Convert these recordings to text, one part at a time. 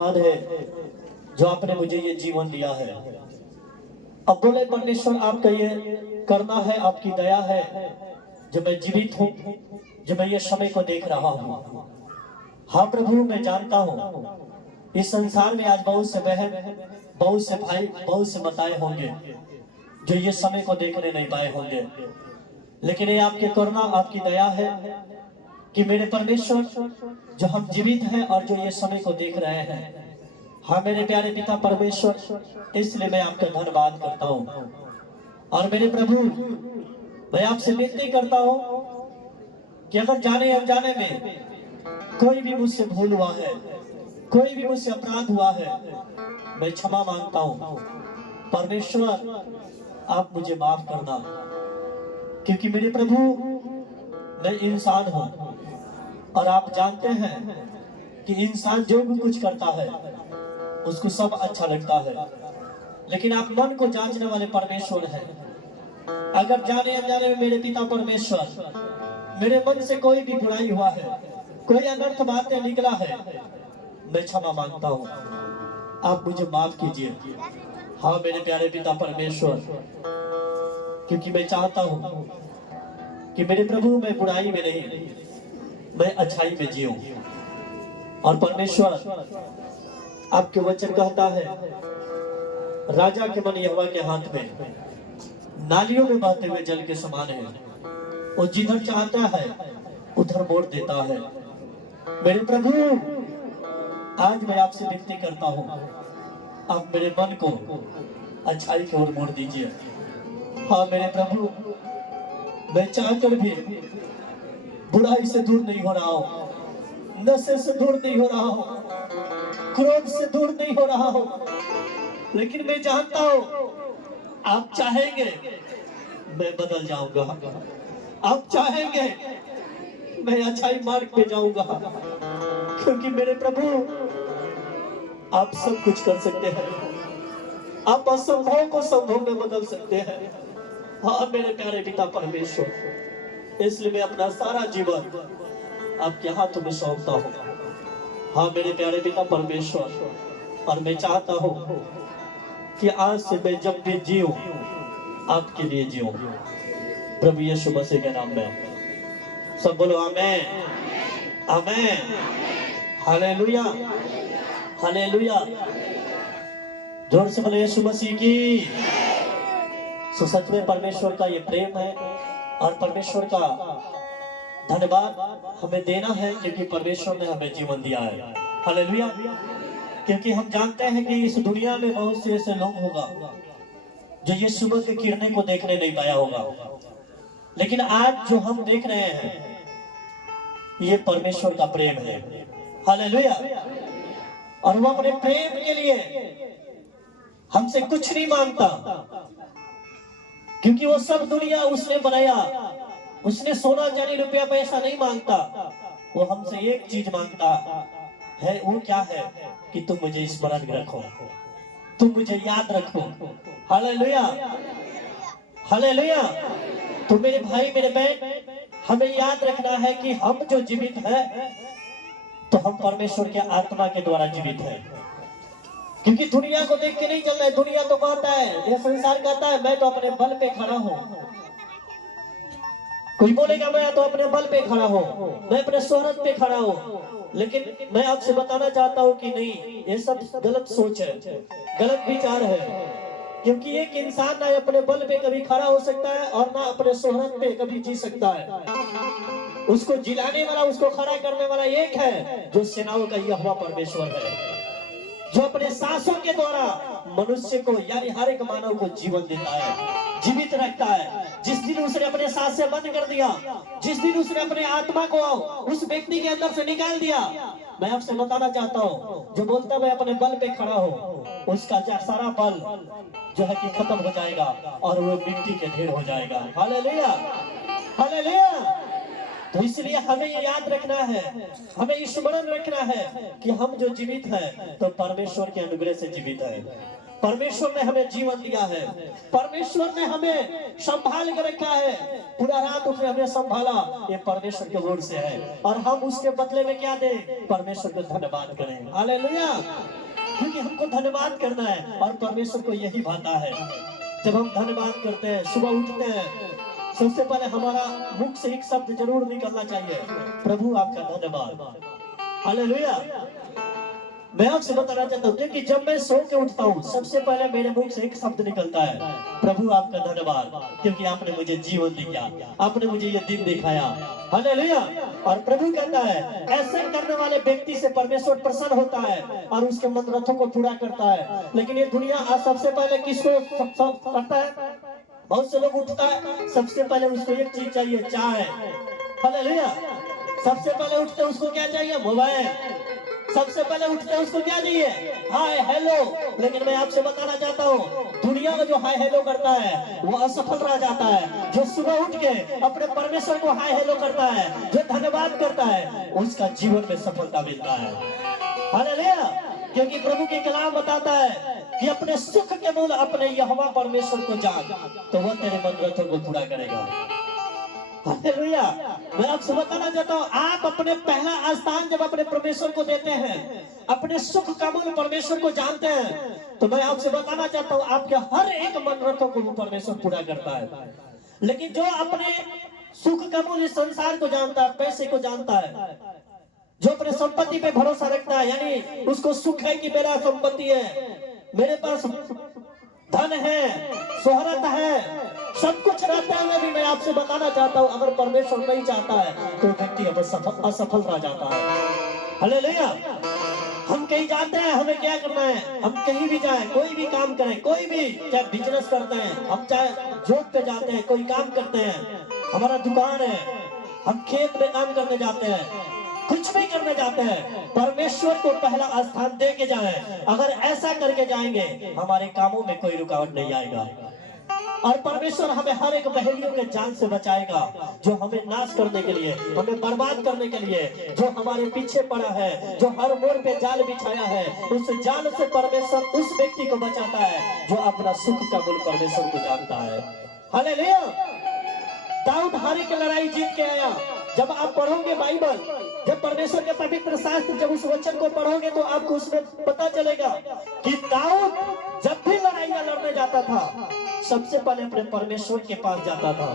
धन्यवाद है जो आपने मुझे ये जीवन दिया है। अब बोले परमेश्वर आपका ये करना है, आपकी दया है जो मैं जीवित हूँ, जो मैं ये समय को देख रहा हूँ। हाँ प्रभु, मैं जानता हूँ इस संसार में आज बहुत से बहन, बहुत से भाई, बहुत से माताएं होंगे जो ये समय को देखने नहीं पाए होंगे, लेकिन ये आपके करुणा, आपकी दया है कि मेरे परमेश्वर जो हम जीवित हैं और जो ये समय को देख रहे हैं। हाँ मेरे प्यारे पिता परमेश्वर, इसलिए मैं आपका धन्यवाद करता हूँ। और मेरे प्रभु, मैं आपसे विनती करता हूँ कि अगर जाने अनजाने में कोई भी मुझसे भूल हुआ है, कोई भी मुझसे अपराध हुआ है, मैं क्षमा मांगता हूँ। परमेश्वर आप मुझे माफ करना, क्योंकि मेरे प्रभु मैं इंसान हूँ और आप जानते हैं कि इंसान जो भी कुछ करता है उसको सब अच्छा लगता है, लेकिन आप मन को जांचने वाले परमेश्वर हैं। अगर जाने अनजाने में मेरे पिता परमेश्वर मेरे मन से कोई भी बुराई हुआ है, कोई अनर्थ बातें निकला है, मैं क्षमा मांगता हूँ, आप मुझे माफ कीजिए। हाँ मेरे प्यारे पिता परमेश्वर, क्योंकि मैं चाहता हूँ कि मेरे प्रभु मैं बुराई में नहीं, मैं अच्छाई में जीऊं। और परमेश्वर आपके वचन कहता है, राजा के मन यहोवा के हाथ में नालियों में बहते हुए जल के समान है, वो जिधर चाहता है उधर मोड़ देता है। मेरे प्रभु आज मैं आपसे विनती करता हूँ, आप मेरे मन को अच्छाई की ओर मोड़ दीजिए। हाँ मेरे प्रभु, मैं चाहकर भी बुराई से दूर नहीं हो रहा हूँ, नशे से दूर नहीं हो रहा हूँ, क्रोध से दूर नहीं हो रहा हूँ, लेकिन मैं जानता हूँ आप चाहेंगे मैं बदल जाऊंगा, आप चाहेंगे मैं अच्छाई मार्ग पे जाऊंगा, क्योंकि मेरे प्रभु आप सब कुछ कर सकते हैं, आप असंभव को संभव में बदल सकते हैं। हाँ मेरे प्यारे पिता परमेश्वर, इसलिए मैं अपना सारा जीवन आपके हाथों में सौंपता हूँ। हाँ मेरे प्यारे पिता परमेश्वर, और मैं चाहता हूँ कि आज से मैं जब भी जीऊं आपके लिए जीऊं, प्रभु यीशु मसीह के नाम में। सब बोलो आमेन, आमेन, हालेलुया, हालेलुया। जोर से बोलो यीशु मसीह की। सो सच में परमेश्वर का ये प्रेम है और परमेश्वर का धन्यवाद हमें देना है, क्योंकि परमेश्वर ने हमें जीवन दिया है। हालेलुया। क्योंकि हम जानते हैं कि इस दुनिया में बहुत से ऐसे लोग होगा जो ये सुबह के किरणें को देखने नहीं पाया होगा, लेकिन आज जो हम देख रहे हैं ये परमेश्वर का प्रेम है। हालेलुया। और वो अपने प्रेम के लिए हमसे कुछ नहीं मांगता, क्योंकि वो सब दुनिया उसने बनाया, उसने सोना चांदी रुपया पैसा नहीं मांगता, वो हमसे एक चीज मांगता है। वो क्या है कि तुम मुझे स्मरण रखो, तुम मुझे याद रखो। Hallelujah, hallelujah. तो मेरे भाई मेरे बहन, हमें याद रखना है कि हम जो जीवित है तो हम परमेश्वर के आत्मा के द्वारा जीवित है, क्योंकि दुनिया को देख के नहीं चल रहा है। दुनिया तो कहता है, ये संसार कहता है मैं तो अपने बल पे खड़ा हूँ। कोई बोलेगा मैं तो अपने बल पे खड़ा हूँ, मैं अपने शोहरत पे खड़ा हूँ, लेकिन मैं आपसे बताना चाहता हूँ कि नहीं, ये सब गलत सोच है, गलत विचार है। क्योंकि एक इंसान ना अपने बल पे कभी खड़ा हो सकता है और ना अपने शोहरत पे कभी जी सकता है। उसको जिलाने वाला, उसको खड़ा करने वाला एक है, जो सेनाओं का यहोवा परमेश्वर है, जो अपने सांसों के द्वारा मनुष्य को यानी हर एक मानव को जीवन देता है, जीवित रखता है। जिस दिन उसने अपने सांसें बंद कर दिया, जिस दिन उसने अपने आत्मा को उस व्यक्ति के अंदर से निकाल दिया, मैं आपसे बताना चाहता हूँ, जो बोलता मैं अपने बल पे खड़ा हूँ, उसका सारा बल जो है कि खत्म हो जाएगा और वो मिट्टी के ढेर हो जाएगा। Hallelujah, hallelujah. तो इसलिए हमें ये याद रखना है, हमें स्मरण रखना है कि हम जो जीवित हैं तो परमेश्वर के अनुग्रह से जीवित है। परमेश्वर ने हमें जीवन दिया है, परमेश्वर ने हमें संभाल के रखा है, पूरा रात उसने हमें संभाला, ये परमेश्वर के ओर से है। और हम उसके बदले में क्या दें? परमेश्वर को धन्यवाद करें। हालेलुया। क्योंकि हमको धन्यवाद करना है और परमेश्वर को यही भाता है। जब हम धन्यवाद करते हैं, सुबह उठते हैं, सबसे पहले हमारा मुख से एक शब्द जरूर निकलना चाहिए, प्रभु आपका धन्यवाद। हालेलुया। मैं आपसे बताना चाहता हूँ कि जब मैं सो के उठता हूँ सबसे पहले मेरे मुख से एक शब्द निकलता है, प्रभु आपका धन्यवाद, क्योंकि आपने मुझे जीवन दिया, आपने मुझे ये दिन दिखाया। हालेलुया। और प्रभु कहता है ऐसे करने वाले व्यक्ति से परमेश्वर प्रसन्न होता है और उसके मनोरथों को पूरा करता है। लेकिन ये दुनिया आज सबसे पहले किसको करता है? बहुत से लोग उठता है, सबसे पहले उसको एक चीज चाहिए, चाय। हालेलुया। सबसे पहले उठते उसको क्या चाहिए? मोबाइल। सबसे पहले उठते उसको क्या चाहिए? Hi hello. लेकिन मैं आपसे बताना चाहता हूँ दुनिया में जो हाय हेलो करता है वो असफल रह जाता है। जो सुबह उठ के अपने परमेश्वर को हाय हेलो करता है, जो धन्यवाद करता है, उसका जीवन में सफलता मिलता है। हालेलुया। क्योंकि प्रभु के कलाम बताता है कि अपने सुख के मूल अपने यहोवा परमेश्वर को जान, तो वह तेरे मनोरथों को पूरा करेगा। हालेलुया। मैं आपसे बताना चाहता हूँ आप अपने पहला स्थान जब अपने परमेश्वर को देते हैं, अपने सुख का मूल परमेश्वर को जानते हैं, तो मैं आपसे बताना चाहता हूँ आपके हर एक मनोरथों को वो परमेश्वर पूरा करता है। लेकिन जो अपने सुख का मूल इस संसार को जानता है, पैसे को जानता है, जो अपने संपत्ति पे भरोसा रखता है, यानी उसको सुख है कि मेरा संपत्ति है, मेरे पास धन है, शोहरत है, सब कुछ रहते हुए भी मैं आपसे बताना चाहता हूँ अगर परमेश्वर नहीं चाहता है तो व्यक्ति असफल रह जाता है। हालेलुया। हम कहीं जाते हैं, हमें क्या करना है? हम कहीं भी जाएं, कोई भी काम करें, कोई भी चाहे बिजनेस करते हैं, हम चाहे जॉब पे जाते हैं, कोई काम करते हैं, हमारा दुकान है, हम खेत में काम करने जाते हैं, कुछ भी करने जाते हैं, परमेश्वर को पहला स्थान दे के जाएं। अगर ऐसा करके जाएंगे हमारे कामों में कोई रुकावट नहीं आएगा और परमेश्वर हमें हर एक बहेलियों के जाल से बचाएगा जो हमें नाश करने के लिए, हमें बर्बाद करने के लिए, जो हमारे पीछे पड़ा है, जो हर मोड़ पे जाल बिछाया है, उस जाल से परमेश्वर उस व्यक्ति को बचाता है जो अपना सुख का मूल परमेश्वर को जानता है। हालेलुया। दाऊद हर एक लड़ाई जीत के आया। जब आप पढ़ोगे बाइबल, जब परमेश्वर के पवित्र शास्त्र, जब उस वचन को पढ़ोगे तो आपको उसमें पता चलेगा कि दाऊद जब भी लड़ाइयां लड़ने जाता था सबसे पहले अपने परमेश्वर के पास जाता था।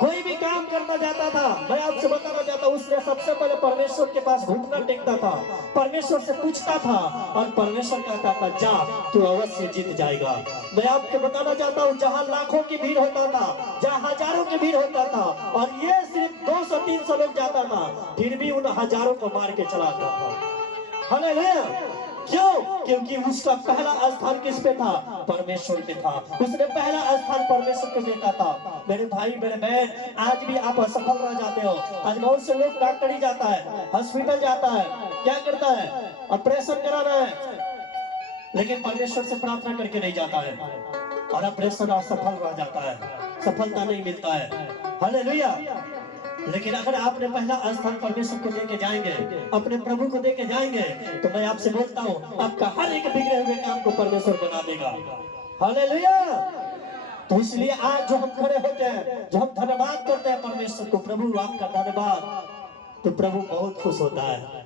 कोई भी काम करना जाता था, मैं आपसे बताना चाहता हूँ उसने सबसे पहले परमेश्वर के पास घुटना टेकता था, परमेश्वर से पूछता था और परमेश्वर कहता था जा तू अवश्य जीत जाएगा। मैं आपको बताना चाहता हूँ जहाँ लाखों की भीड़ होता था, जहाँ हजारों की भीड़ होता था और ये सिर्फ 200-300 लोग जाता था, फिर भी उन हजारों को मार के चला आता था। हालेलुया। क्यों? क्योंकि उसका पहला स्थान किस पे था? परमेश्वर पे था। उसने पहला स्थान परमेश्वर को देता था। मेरे भाई मेरे बहन, आज भी आप असफल रह जाते हो। आज बहुत से लोग डॉक्टरी जाता है, हॉस्पिटल जाता है, क्या करता है? ऑपरेशन कराना है, लेकिन परमेश्वर से प्रार्थना करके नहीं जाता है और ऑपरेशन असफल रह जाता है, सफलता नहीं मिलता है। हालेलुया। लेकिन अगर आपने पहला स्थान परमेश्वर को देके जाएंगे, अपने प्रभु को देके जाएंगे, तो मैं आपसे बोलता हूँ आपका हर एक बिगड़े हुए काम को परमेश्वर बना देगा। हालेलुया। तो इसलिए आज जो हम खड़े होते हैं, जो हम धन्यवाद करते हैं परमेश्वर को, प्रभु आपका धन्यवाद, तो प्रभु बहुत खुश होता है,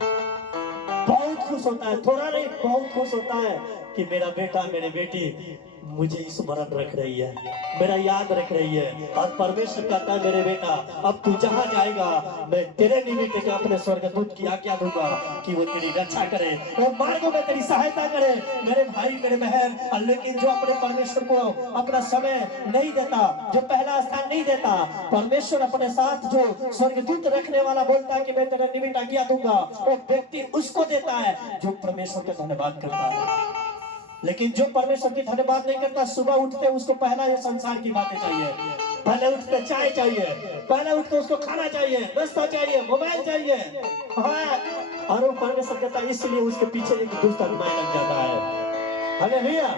बहुत खुश होता है, थोड़ा नहीं बहुत खुश होता है कि मेरा बेटा मेरी बेटी मुझे स्मरण रख रही है, मेरा याद रख रही है। और परमेश्वर कहता है मेरे बेटा अब तू जहाँ जाएगा मैं तेरे निमित्त अपने स्वर्गदूत की आज्ञा दूंगा कि वो तेरी रक्षा करे, वो मार्गों में तेरी सहायता करे। मेरे भाई मेरे बहन, लेकिन जो अपने परमेश्वर को अपना समय नहीं देता, जो पहला स्थान नहीं देता, परमेश्वर अपने साथ जो स्वर्गदूत रखने वाला बोलता है कि मैं तेरे निमित्त आज्ञा दूंगा, वो व्यक्ति उसको देता है जो परमेश्वर का धन्यवाद करता है। लेकिन जो परमेश्वर की धन्यवाद नहीं करता, सुबह उठते उसको पहला ये संसार की बातें चाहिए, पहले उठते चाय चाहिए, पहले उठते उसको खाना चाहिए, नाश्ता चाहिए, मोबाइल चाहिए, हाँ, और वो परमेश्वर कहता है, इसलिए उसके पीछे एक दुष्ट आत्माएं लग जाता है। हालेलुया।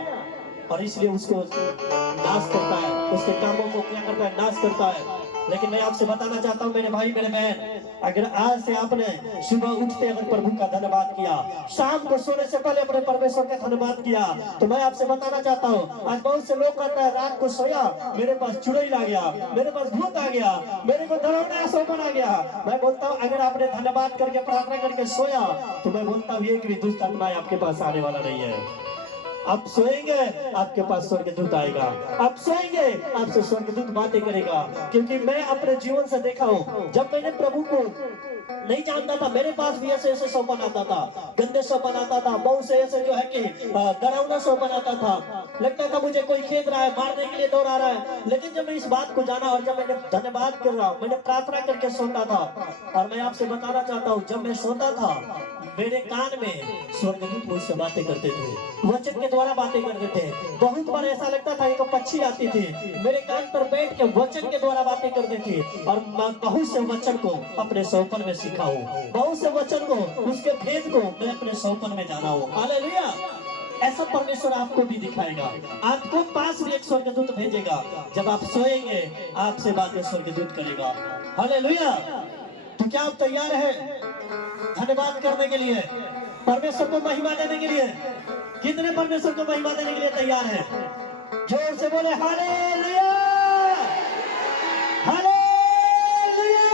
और इसलिए उसको नाश करता है, उसके कामों को क्या करता है? नाश करता है। लेकिन मैं आपसे बताना चाहता हूँ मेरे भाई मेरे बहन, अगर आज से आपने सुबह उठते अगर प्रभु का धन्यवाद किया, शाम को सोने से पहले अपने परमेश्वर का धन्यवाद किया, तो मैं आपसे बताना चाहता हूँ, आज बहुत से लोग कहते हैं रात को सोया मेरे पास चुड़ैल आ गया, मेरे पास भूत आ गया, मेरे को डरावना सौपन आ गया। मैं बोलता हूँ अगर आपने धन्यवाद करके प्रार्थना करके सोया, तो मैं बोलता हूँ एक भी दुष्ट आत्मा आपके पास आने वाला नहीं है। आप सोएंगे आपके पास स्वर्गदूत आएगा, आप सोएंगे आपसे स्वर्गदूत बातें करेगा। क्योंकि मैं अपने जीवन से देखा हूँ, जब मैंने प्रभु को नहीं जानता था मेरे पास भी ऐसे ऐसे सौपन आता था, गंदे सौपन आता था, बहुत से ऐसे जो है कि डरावना सौपन आता था, लगता था मुझे कोई खेद रहा है, मारने के लिए दौड़ा रहा है। लेकिन जब मैं इस बात को जाना और जब मैंने धन्यवाद कर रहा हूँ, मैंने प्रार्थना करके सोता था, और मैं आपसे बताना चाहता हूँ जब मैं सोता था मेरे कान में स्वर्गदूत मुझसे बातें करते थे, वचन के द्वारा बातें करते थे। बहुत बार ऐसा लगता था एक पक्षी आती थी मेरे कान पर बैठ के वचन के द्वारा बातें करती थी, और मैं बहुत से वचन को अपने सौपन में सीखा हूँ, बहुत से वचन को उसके भेद को मैं अपने सौपन में जाना हूँ। हालेलुया। ऐसा परमेश्वर आपको भी दिखाएगा, आपको पास में एक स्वर्गदूत भेजेगा, जब आप सोएंगे आपसे बातें स्वर्गदूत करेगा। हालेलुया। तो क्या आप तैयार हैं धन्यवाद करने के लिए, परमेश्वर को महिमा देने के लिए? कितने परमेश्वर को महिमा देने के लिए तैयार हैं? जोर से बोले हालेलुया, हालेलुया।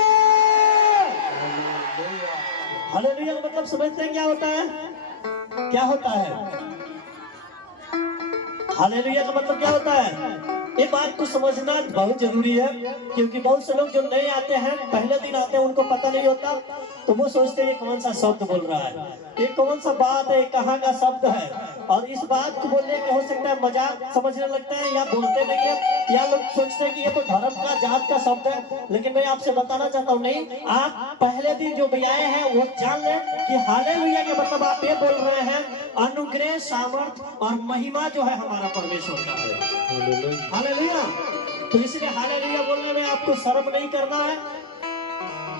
हालेलुया का मतलब समझते हैं क्या होता है? क्या होता है हालेलुया का मतलब? क्या होता है? ये बात को समझना बहुत जरूरी है, क्योंकि बहुत से लोग जो नए आते हैं, पहले दिन आते हैं, उनको पता नहीं होता, तो वो सोचते हैं ये कौन सा शब्द बोल रहा है, ये कौन सा बात है, कहाँ का शब्द है, और इस बात को बोलने के हो सकता है मजाक समझने लगता है, या बोलते नहीं है, या लोग सोचते हैं कि ये तो धर्म का जात का शब्द है। लेकिन मैं आपसे बताना चाहता हूँ नहीं, आप पहले दिन जो भी आए हैं वो जान लें कि हालेलुया के मतलब आप ये बोल रहे हैं अनुग्रह, सामर्थ और महिमा जो है हमारा परमेश्वर का है। हालेलुया। तो इसलिए हालेलुया बोलने में आपको शर्म नहीं करना है।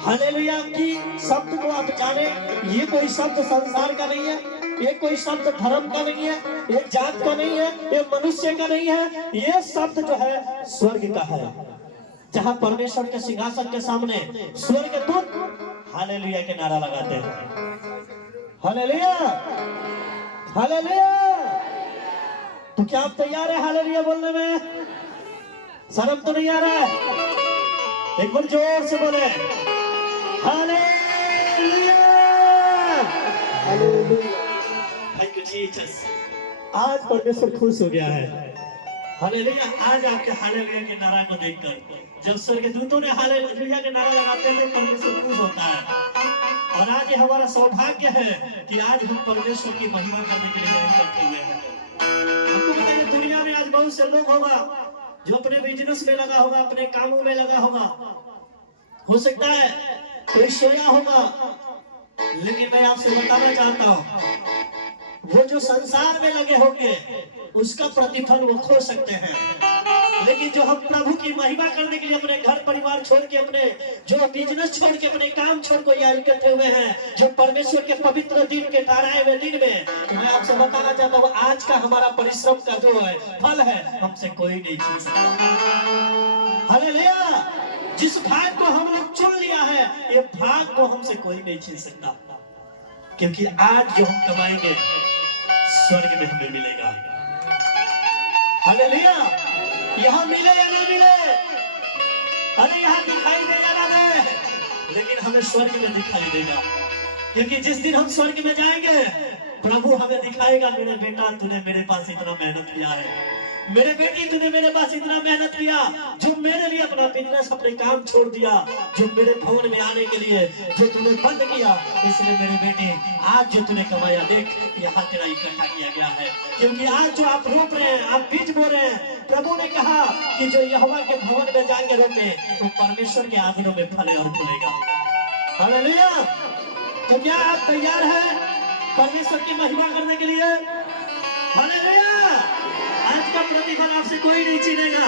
हालेलुया की शब्द को आप जाने, ये कोई शब्द संसार का नहीं है, ये कोई शब्द धर्म का नहीं है, ये जात का नहीं है, ये मनुष्य का नहीं है, ये शब्द जो है स्वर्ग का है, जहाँ परमेश्वर के सिंहासन के सामने स्वर्गदूत हालेलुया के नारा लगाते हैं। Hallelujah, hallelujah. तो क्या आप तैयार है हालेलुया बोलने में? शर्म तो नहीं आ रहा है? एक बार जोर से बोले hallelujah, hallelujah. Thank you Jesus. आज परमेश्वर खुश हो गया है। हालेलुया। आज आपके हालेलुया के नारा को देखकर, जब स्वर्गदूतों ने हालेलुया के नारा लगाते हैं, परमेश्वर खुश होता है। और आज ये हमारा सौभाग्य है कि आज हम परमेश्वर की महिमा करने के लिए इकट्ठे हुए हैं। आपको पता है दुनिया में आज बहुत से लोग होगा जो अपने बिजनेस में लगा होगा, अपने कामों में लगा होगा, हो सकता है कोई सोया होगा, लेकिन मैं आपसे बताना चाहता हूँ वो जो संसार में लगे होंगे उसका प्रतिफल वो खो सकते हैं, लेकिन जो हम प्रभु की महिमा करने के लिए अपने घर परिवार छोड़ के, अपने जो बिजनेस छोड़ के, अपने काम छोड़ के यहाँ इकट्ठे हुए हैं, जो परमेश्वर के पवित्र दिन के ठहराए हुए दिन में, तो मैं आपसे बताना चाहता हूँ आज का हमारा परिश्रम का जो है फल है हमसे कोई नहीं छीन सकता। हालेलुया। जिस भाग को हम लोग चुन लिया है, ये भाग को हमसे कोई नहीं छीन सकता, क्योंकि आज जो हम कमाएंगे स्वर्ग में हमें मिलेगा। हालेलुया। यहाँ मिले या नहीं मिले, अरे यहाँ दिखाई दे या ना दे, लेकिन हमें स्वर्ग में दिखाई देगा, क्योंकि जिस दिन हम स्वर्ग में जाएंगे प्रभु हमें दिखाएगा, मेरे बेटा तूने मेरे पास इतना मेहनत किया है, मेरे बेटी तूने मेरे पास इतना मेहनत किया, जो मेरे लिए अपना बिजनेस, अपने काम छोड़ दिया, जो मेरे भवन में आने के लिए जो तूने बंद किया, इसलिए मेरे बेटे आज जो तूने कमाया देख यहाँ तेरा इकट्ठा किया गया है। क्योंकि आज जो आप रोप रहे हैं, आप बीज बो रहे हैं, प्रभु ने कहा कि जो यहोवा के भवन में जाएंगे रोपे, वो परमेश्वर के आंगनों में फले और फूलेगा। हालेलुया। तो क्या आप तैयार हैं परमेश्वर की महिमा करने के लिए? हालेलुया। आज का प्रतिफल आपसे कोई नहीं छीनेगा,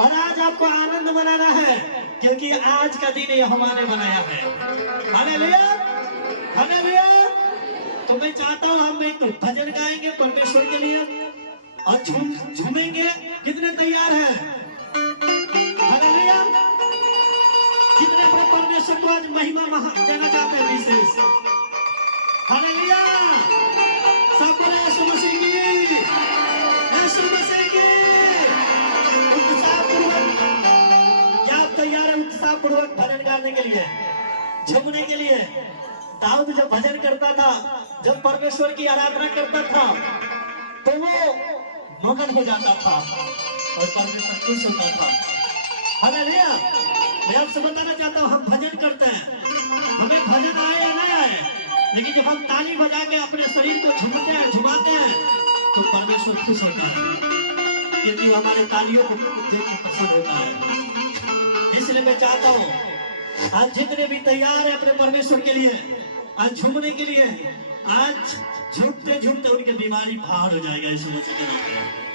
और आज आपको आनंद मनाना है, क्योंकि आज का दिन यहोवा ने बनाया है। Hallelujah, hallelujah. तो मैं चाहता हूँ हम एक भजन गाएंगे परमेश्वर के लिए और झूमेंगे। कितने तैयार हैं? हालेलुया। को आज महिमा देना चाहते हैं विशेष। हालेलुया, सब बोले यीशु मसीह की, यीशु मसीह की। उत्साहपूर्वक, क्या आप तैयार हैं उत्साहपूर्वक भजन गाने के लिए, झूमने के लिए? दाऊद जब भजन करता था, जब परमेश्वर की आराधना करता था, तो वो मगन हो जाता था और परमेश्वर खुश होता था। हालेलुया। मैं आपसे बताना चाहता हूँ, हम भजन करते हैं, हमें भजन आए या नहीं आए, लेकिन जब हम ताली बजा के अपने शरीर को झूमते हैं, झुमाते हैं, तो परमेश्वर खुश होता है, क्योंकि वो हमारे तालियों को देख के पसंद होता है। इसलिए मैं चाहता हूँ आज जितने भी तैयार हैं अपने परमेश्वर के लिए, आज झूमने के लिए, आज झूमते झूमते उनकी बीमारी बाहर हो जाएगा यीशु मसीह के नाम पे।